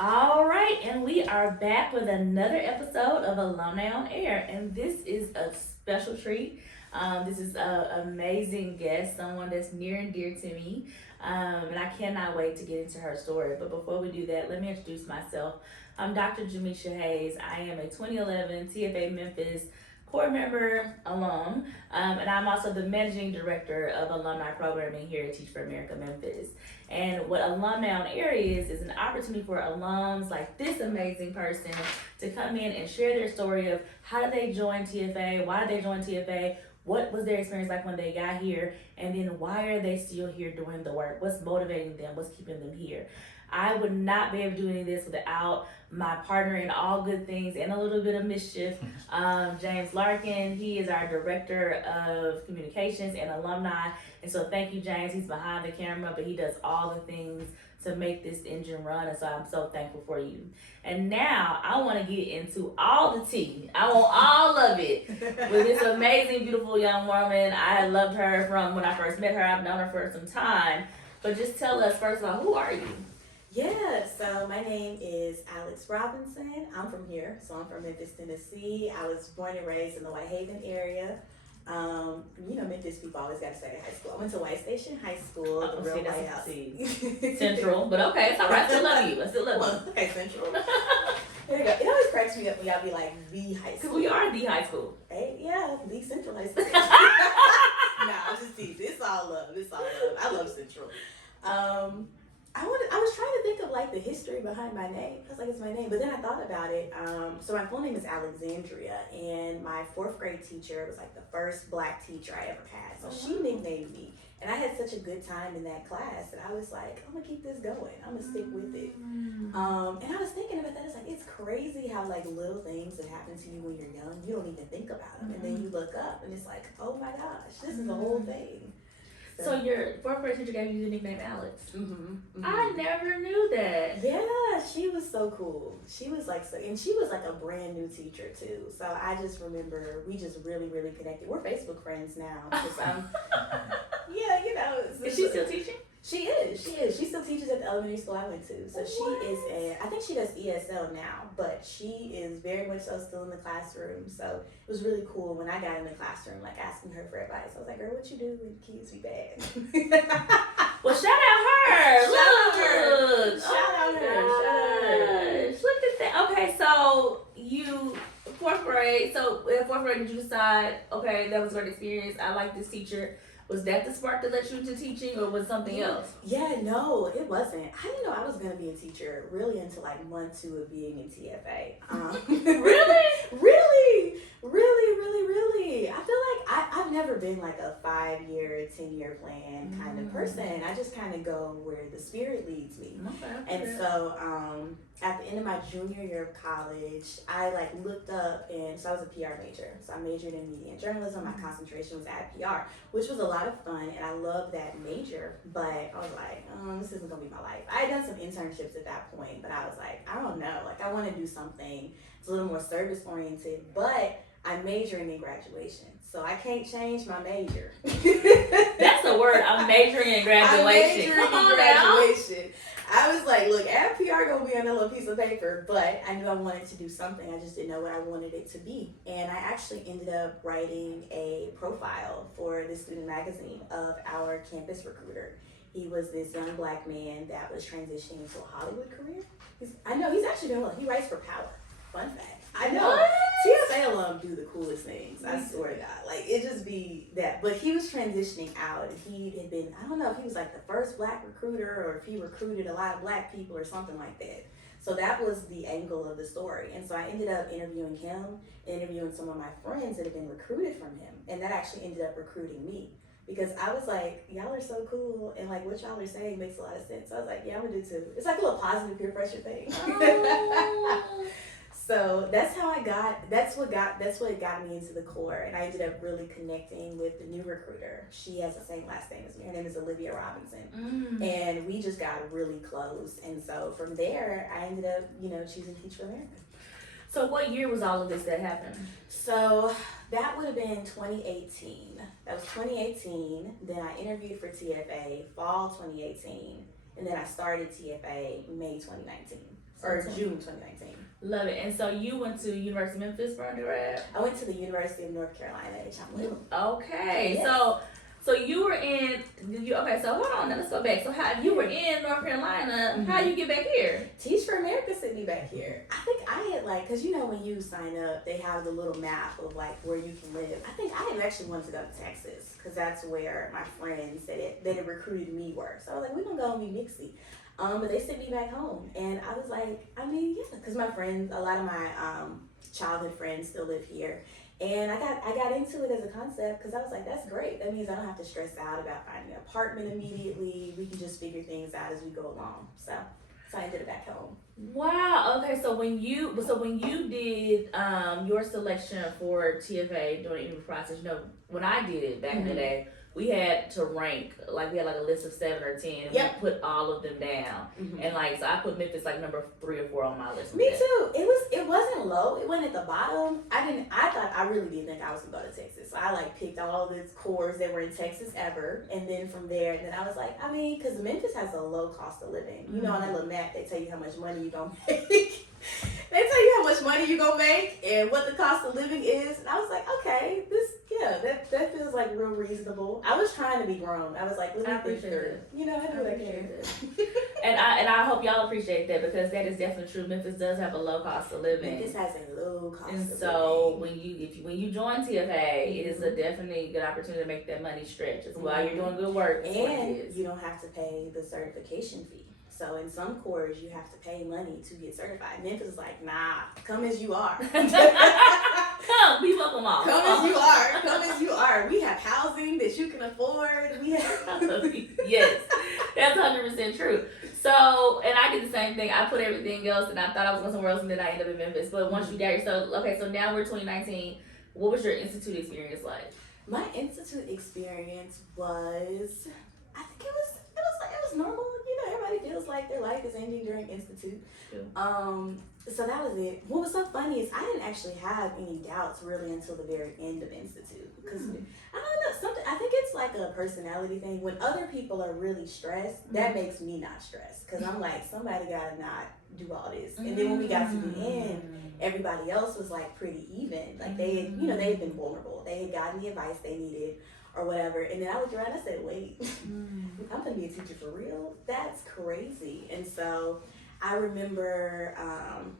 All right, and we are back with another episode of Alumni on Air, and this is a special treat. This is an amazing guest, someone that's near and dear to me, and I cannot wait to get into her story. But before we do that, let me introduce myself. I'm Dr. Jamisha Hayes. I am a 2011 TFA Memphis core member alum, and I'm also the managing director of alumni programming here at Teach for America Memphis. And what Alumni on Air is an opportunity for alums like this amazing person to come in and share their story of how did they join TFA, why did they join TFA, what was their experience like when they got here, and then why are they still here doing the work? What's motivating them? What's keeping them here? I would not be able to do any of this without my partner in all good things and a little bit of mischief, James Larkin. He is our director of communications and alumni. And so thank you, James. He's behind the camera, but he does all the things to make this engine run. And so I'm so thankful for you. And now I want to get into all the tea. I want all of it with this amazing, beautiful young woman. I loved her from when I first met her. I've known her for some time. But just tell us, first of all, who are you? Yeah, so my name is Alex Robinson. I'm from here, so I'm from Memphis, Tennessee. I was born and raised in the Whitehaven area. Memphis people always got to say high school. I went to White Station High School, the real White House. Central, but okay, it's all right. I still love you. I still love you. Okay, Central. There you go. It always cracks me up when y'all be like, the high school. Because we are the high school. Right? Yeah, the Central High School. Nah, I'm just teasing. It's all love. It's all love. I love Central. I was trying to think of like the history behind my name. I was like, it's my name, but then I thought about it. So my full name is Alexandria, and my fourth grade teacher was like the first black teacher I ever had. So she nicknamed me, and I had such a good time in that class that I was like, I'm gonna keep this going. I'm gonna stick with it. And I was thinking about that. It's like it's crazy how like little things that happen to you when you're young, you don't even think about them, and then you look up and it's like, oh my gosh, this is the whole thing. So your fourth grade teacher gave you the nickname Alex. Mm-hmm. I never knew that. Yeah, she was so cool. She was like, and she was like a brand new teacher too. So I just remember we just really, really connected. We're Facebook friends now. Yeah, Is she still teaching? She is. She still teaches at the elementary school I went to. So she is I think she does ESL now, but she is very much so still in the classroom. So it was really cool when I got in the classroom, like asking her for advice. I was like, girl, what you do when kids be bad? Well, shout out her. Shout out her. Look at that. Okay, so you fourth grade. So in fourth grade, did you decide, okay, that was a great experience. I like this teacher. Was that the spark that led you into teaching, or was something else? Yeah, no, it wasn't. I didn't know I was going to be a teacher really until like month 2 of being in TFA. Really? Really. I feel like I've never been like a 5-year, 10-year plan kind of person. I just kind of go where the spirit leads me. Okay. And so at the end of my junior year of college, I like looked up, and so I was a PR major. So I majored in media and journalism. My concentration was at PR, which was a lot of fun, and I loved that major. But I was like, this isn't gonna be my life. I had done some internships at that point, but I was like, I don't know. Like I want to do something that's a little more service oriented, but I'm majoring in graduation, so I can't change my major. That's the word. I'm majoring in graduation. Come on graduation. I was like, look, at PR gonna be on a little piece of paper, but I knew I wanted to do something. I just didn't know what I wanted it to be. And I actually ended up writing a profile for the student magazine of our campus recruiter. He was this young black man that was transitioning into a Hollywood career. He's actually doing well. He writes for Power. Fun fact. I know. What? TFA alum do the coolest things. I swear to God. Like, it just be that. But he was transitioning out. He had been, I don't know if he was like the first black recruiter or if he recruited a lot of black people or something like that. So that was the angle of the story. And so I ended up interviewing him, interviewing some of my friends that had been recruited from him. And that actually ended up recruiting me. Because I was like, y'all are so cool, and like what y'all are saying makes a lot of sense. So I was like, yeah, I'm gonna do too. It's like a little positive peer pressure thing. Oh. So that's what got me into the core, and I ended up really connecting with the new recruiter. She has the same last name as me. Her name is Olivia Robinson, and we just got really close. And so from there, I ended up, choosing Teach for America. So what year was all of this that happened? So that would have been 2018. That was 2018. Then I interviewed for TFA fall 2018. and then I started TFA May 2019 or June 2019. Love it. And so you went to University of Memphis for undergrad? I went to the University of North Carolina at Chapel. Okay, Yes. so you were in. Okay, so hold on. Now let's go back. So how you were in North Carolina? How you get back here? Teach for America sent me back here. I think I had like, cause you know when you sign up, they have the little map of like where you can live. I think I had actually wanted to go to Texas, cause that's where my friends that had recruited me were. So I was like, we're gonna go and meet Nixie. But they sent me back home, and I was like, I mean, yeah, cause my friends, a lot of my childhood friends still live here. And I got into it as a concept because I was like, that's great. That means I don't have to stress out about finding an apartment immediately. We can just figure things out as we go along. So I ended up back home. Wow. Okay. So when you did your selection for TFA during the interview process, you know, when I did it back in the day, we had to rank, like we had like a list of 7 or 10, and we put all of them down. And like, so I put Memphis like number 3 or 4 on my list. Me too. It wasn't low. It wasn't at the bottom. I really didn't think I was gonna go to Texas. So I like picked all of the cores that were in Texas ever, and then from there, then I was like, I mean, because Memphis has a low cost of living. You know, on that little map, they tell you how much money you gonna make. They tell you how much money you gonna make and what the cost of living is. And I was like, okay, that feels like real reasonable. I was trying to be grown. I was like, let me think through. You know, I do what I can. And I hope y'all appreciate that, because that is definitely true. Memphis does have a low cost of living. Memphis has a low cost of living. And so when you join TFA, it is a definitely good opportunity to make that money stretch. It's while you're doing good work. And you don't have to pay the certification fee. So in some cores, you have to pay money to get certified. Memphis is like, nah, come as you are. Come, be welcome all. Come as you are. Come as you are. We have housing that you can afford. We have. Yes, that's 100% true. So, and I did the same thing. I put everything else, and I thought I was going somewhere else, and then I ended up in Memphis. But once you got yourself, okay, so now we're 2019. What was your institute experience like? My institute experience was, I think it was normal. You know, everybody feels like their life is ending during institute. Yeah. So that was it. What was so funny is I didn't actually have any doubts really until the very end of institute, because I don't know, I think it's like a personality thing. When other people are really stressed, that makes me not stressed, because I'm like, somebody gotta not do all this. And then when we got to the end, everybody else was like pretty even. Like they had been vulnerable. They had gotten the advice they needed or whatever. And then I looked around and I said, wait, I'm gonna be a teacher for real? That's crazy. And so I remember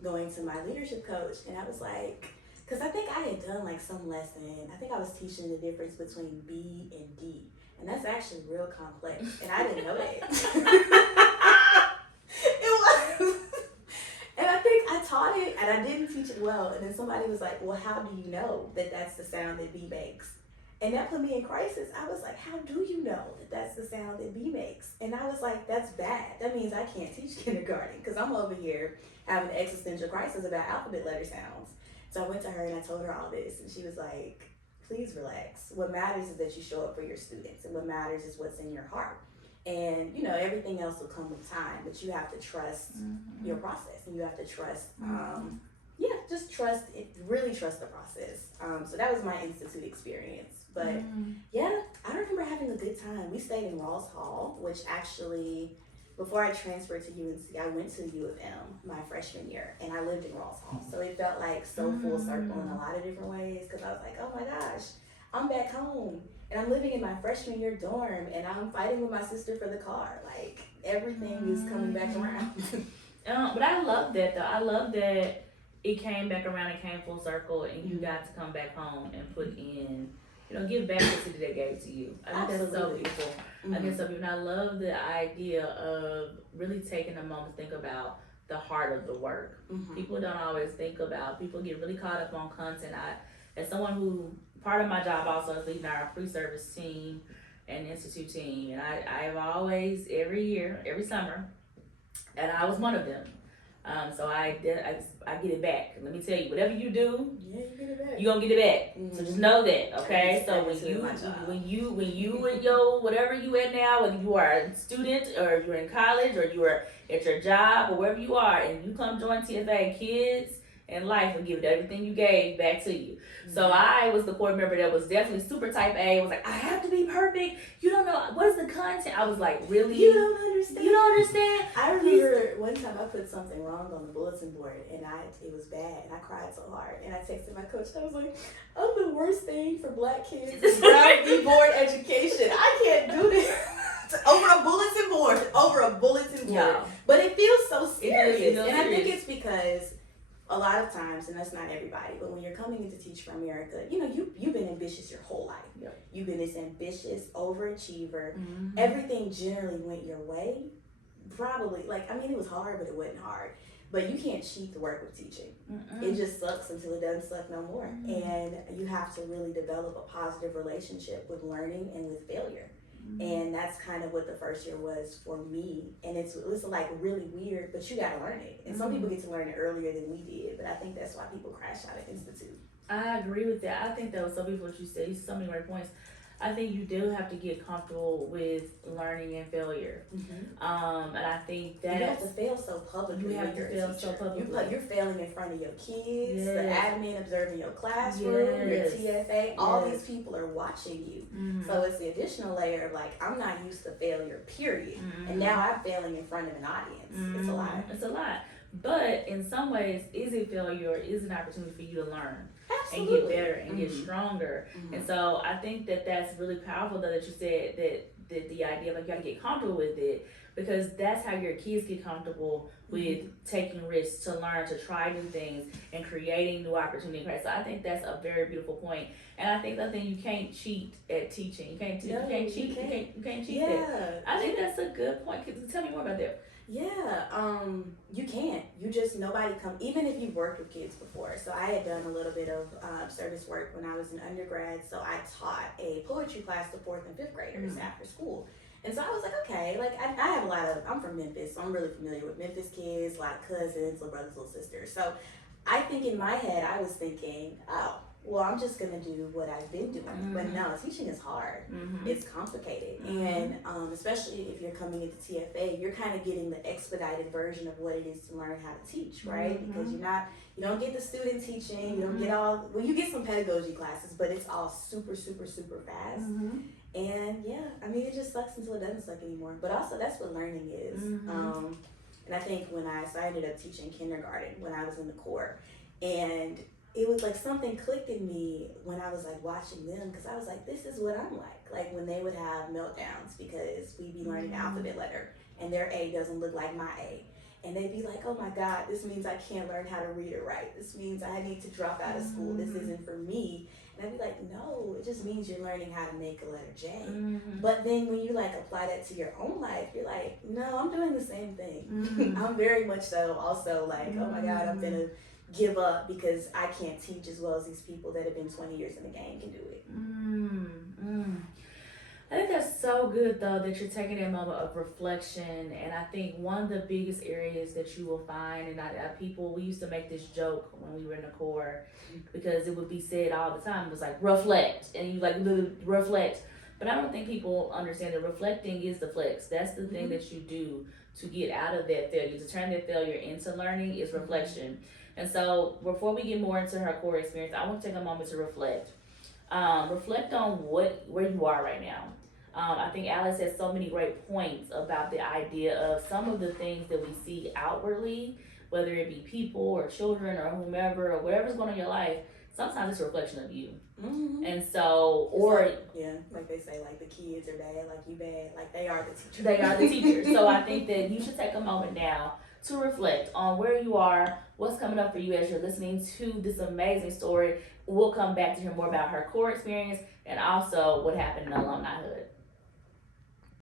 going to my leadership coach, and I was like, because I think I had done like some lesson. I think I was teaching the difference between B and D. And that's actually real complex. And I didn't know that. It was. And I think I taught it, and I didn't teach it well. And then somebody was like, well, how do you know that that's the sound that B makes? And that put me in crisis. I was like, how do you know that that's the sound that B makes? And I was like, that's bad. That means I can't teach kindergarten, because I'm over here having an existential crisis about alphabet letter sounds. So I went to her and I told her all this, and she was like, please relax. What matters is that you show up for your students, and what matters is what's in your heart. And, you know, everything else will come with time, but you have to trust your process, and you have to trust, just trust it, really trust the process. So that was my institute experience. But yeah, I remember having a good time. We stayed in Ross Hall, which actually, before I transferred to UNC, I went to U of M my freshman year, and I lived in Ross Hall. So it felt like so full circle in a lot of different ways, because I was like, oh my gosh, I'm back home, and I'm living in my freshman year dorm, and I'm fighting with my sister for the car. Like, everything is coming back around. But I love that, though. I love that it came back around and came full circle, and you got to come back home and put in, you know, give back to the city that gave it to you. I think that's so beautiful. I think so beautiful. And I love the idea of really taking a moment to think about the heart of the work. People don't always think about, people get really caught up on content. As someone who, part of my job also is leading our pre-service team and institute team, and I've always, every year, every summer, and I was one of them. So I get it back. Let me tell you, whatever you do, you get it back. You're gonna get it back. So just know that, okay? So when you and your whatever you at now, whether you are a student or you're in college or you are at your job or wherever you are, and you come join TFA, kids, and life will give it everything you gave back to you. So I was the core member that was definitely super type A. Was like, I have to be perfect. You don't know what is the content. I was like, really? You don't understand. You don't understand. I remember one time I put something wrong on the bulletin board and it was bad and I cried so hard and I texted my coach. I was like, I'm the worst thing for black kids is Brown board education. I can't do this. Over a bulletin board. Yeah. But it feels so serious. It feels and I think serious. it's because a lot of times, and that's not everybody, but when you're coming in to teach for America, you know, you've been ambitious your whole life. Yep. You've been this ambitious overachiever. Mm-hmm. Everything generally went your way. Probably, like, I mean, it was hard, but it wasn't hard. But you can't cheat the work of teaching. Mm-mm. It just sucks until it doesn't suck no more. Mm-hmm. And you have to really develop a positive relationship with learning and with failure. Mm-hmm. And that's kind of what the first year was for me. And it was like really weird, but you got to learn it. And some people get to learn it earlier than we did, but I think that's why people crash out of Institute. I agree with that. I think that was so beautiful what you said. You said so many great points. I think you do have to get comfortable with learning and failure. And I think that you have to fail so publicly. You have to fail so publicly. You're failing in front of your kids, Yes. the admin observing your classroom, Yes. your TFA. All these people are watching you. Mm-hmm. So it's the additional layer of like, I'm not used to failure, period. Mm-hmm. And now I'm failing in front of an audience. Mm-hmm. It's a lot. It's a lot. But in some ways, is it failure is an opportunity for you to learn. Absolutely. And get better and get stronger. And so I think that that's really powerful though that you said that the idea of like you gotta get comfortable with it, because that's how your kids get comfortable with taking risks, to learn, to try new things and creating new opportunities. Right? So I think that's a very beautiful point. And I think the thing, you can't cheat at teaching. You can't cheat. You can't cheat that. I think that's a good point. Tell me more about that. Yeah, you can't. You just, nobody even if you've worked with kids before. So I had done a little bit of service work when I was an undergrad. So I taught a poetry class to 4th and 5th graders after school. And so I was like, okay, like I have I'm from Memphis, so I'm really familiar with Memphis kids, a lot of cousins, little brothers, little sisters. So I think in my head, I was thinking, oh, well, I'm just going to do what I've been doing. But no, teaching is hard. It's complicated. And especially if you're coming into TFA, you're kind of getting the expedited version of what it is to learn how to teach, right? Because you don't get the student teaching, you don't get you get some pedagogy classes, but it's all super, super, super fast. And yeah, I mean, it just sucks until it doesn't suck anymore. But also, that's what learning is. And I think so I ended up teaching kindergarten when I was in the Corps. And it was like something clicked in me when I was like watching them, because I was like, this is what I'm like when they would have meltdowns because we'd be learning the alphabet letter and their A doesn't look like my A. And they'd be like, oh my God, this means I can't learn how to read or write. This means I need to drop out of school. This isn't for me. And I'd be like, no, it just means you're learning how to make a letter J. But then when you like apply that to your own life, you're like, no, I'm doing the same thing. I'm very much so also like, oh my God, I'm gonna give up because I can't teach as well as these people that have been 20 years in the game can do it. I think that's so good though that you're taking that moment of reflection. And I think one of the biggest areas that you will find, and we used to make this joke when we were in the Corps, because it would be said all the time, it was like reflect, and you like literally reflect. But I don't think people understand that reflecting is the flex. That's the thing that you do to get out of that failure, to turn that failure into learning, is reflection. And so before we get more into her Corps experience, I want to take a moment to reflect. Reflect on where you are right now. I think Alice has so many great points about the idea of some of the things that we see outwardly, whether it be people or children or whomever or whatever's going on in your life. Sometimes it's a reflection of you. And so, like they say, like the kids are bad, like you bad, like they are the teachers. They are the teachers. So I think that you should take a moment now to reflect on where you are, what's coming up for you as you're listening to this amazing story. We'll come back to hear more about her Corps experience and also what happened in alumni hood.